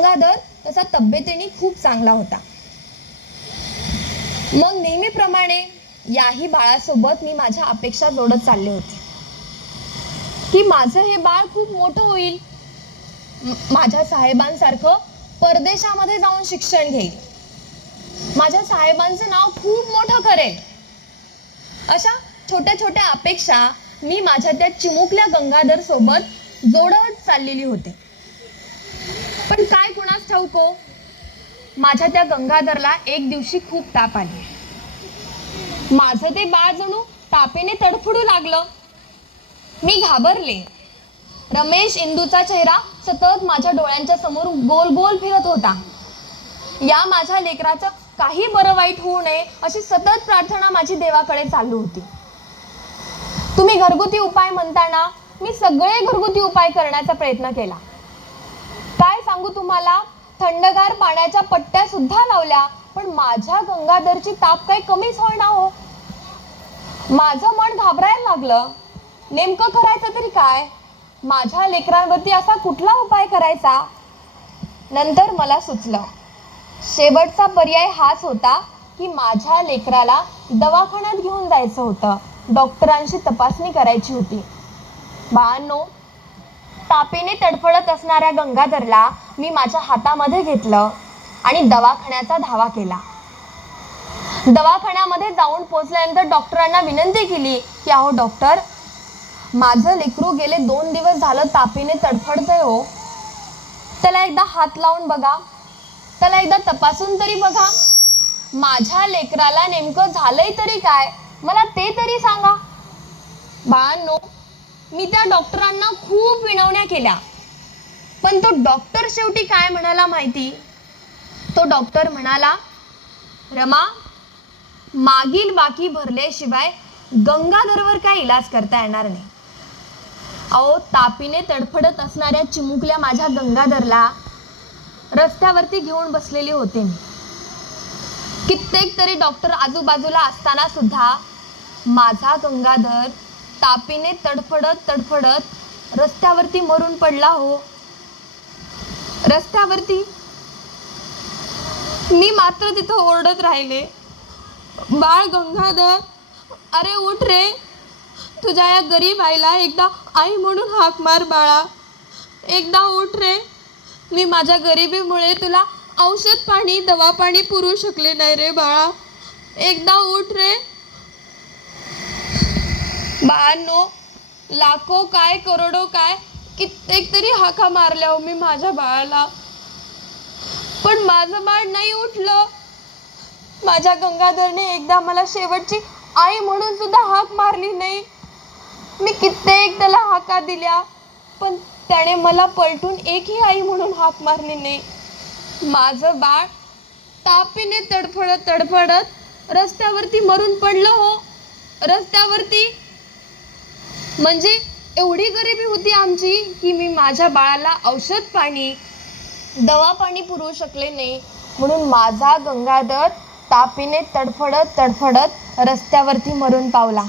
गंगाधर तसा तब्येतीने खूप चांगला होता. मग नेहमीप्रमाणे याही बाळासोबत मी माझ्या अपेक्षा जोडत चालले होते की माझं हे बाळ खूप मोठं होईल, माझ्या साहेबांसारखं परदेशामध्ये जाऊन शिक्षण घेईल, माझ्या साहेबांचं नाव खूप मोठं करेल. अशा छोट्या छोट्या अपेक्षा मी माझ्या त्या चिमुकल्या गंगाधर सोबत जोडत चाललेली होते. पण काय कुणास ठाऊको, माझ्या त्या गंगाधरला एक दिवशी खूप ताप आली. माझं ते बाळ जणू तापेने तडफडू लागलं. मी घाबरले. रमेश इंदूचा चेहरा सतत माझ्या डोळ्यांच्या समोर गोल गोल फिरत होता. या माझ्या लेकराचं काही बरं वाईट होऊ नये अशी सतत प्रार्थना माझी देवाकडे चालू होती. तुम्ही घरगुती उपाय म्हणताना मी सगळे घरगुती उपाय करण्याचा प्रयत्न केला. काय सांगू तुम्हाला, थंडगार पाण्याच्या पट्ट्या सुद्धा लावल्या, पण माझ्या गंगाधरची ताप काही कमीच होईना हो. माझं मन घाबरायला लागलं. नेमकं करायचं तरी काय? माझ्या लेकरांवरती असा कुठला उपाय करायचा? नंतर मला सुचलं, शेवटचा पर्याय हाच होता की माझ्या लेकराला दवाखान्यात घेऊन जायचं होतं, डॉक्टरांशी तपासणी करायची होती. बाळांनो, तापेने तडफडत असणाऱ्या गंगाधरला मी माझ्या हातामध्ये घेतलं आणि दवाखान्याचा धावा केला. दवाखान्यामध्ये जाऊन पोहोचल्यानंतर डॉक्टरांना विनंती केली की अहो डॉक्टर, माझं लेकरू गेले 2 दिवस झालं तापेने तडफडतंय हो. त्याला एकदा हात लावून बघा, त्याला एकदा तपासून तरी बघा. माझ्या लेकराला नेमकं झालंय तरी काय, मला ते तरी सांगा. बाळांनो, मी त्या डॉक्टरांना खूप विनवण्या केल्या, पण तो डॉक्टर शेवटी काय म्हणाला माहिती? तो डॉक्टर म्हणाला, रमा, मागील बाकी भरल्याशिवाय गंगाधरवर काय इलाज करता येणार नाही. अहो, तापीने तडफडत असणाऱ्या चिमुकल्या माझ्या गंगाधरला रस्त्यावरती घेऊन बसलेले होते मी. कित्येक तरी डॉक्टर आजूबाजूला असताना सुद्धा माझा गंगाधर तापीने तडफडत तडफडत रस्त्यावरती मरून पडला हो. रस्त्यावरती. मी मात्र तिथं ओरडत राहिले, बाळ गंगाधर, अरे उठ रे, तुझ्या या गरीब आईला एकदा आई म्हणून हाक मार बाळा, एकदा उठ रे. मी माझ्या गरिबीमुळे तुला औषध पाणी दवा पाणी पुरवू शकले नाही रे बाळा, एकदा उठ रे. बाळांनो, लाखो काय करोडो काय कित्येक तरी हाका मारल्या हो मी माझ्या बाळाला, पण माझं बाळ नाही उठलं. माझ्या गंगाधरने एकदा मला शेवटची आई म्हणून सुद्धा हाक मारली नाही. मी कित्येक त्याला हाका दिल्या, पण त्याने मला पलटून एकही आई म्हणून हाक मारली नाही. माझं बाळ तापीने तडफडत तडफडत रस्त्यावरती मरून पडलं हो, रस्त्यावरती. म्हणजे एवढी गरिबी होती आमची की मी माझ्या बाळाला औषध पाणी दवा पाणी पुरवू शकले नाही, म्हणून माझा गंगाधर तापीने तडफडत तडफडत रस्त्यावरती मरून पावला.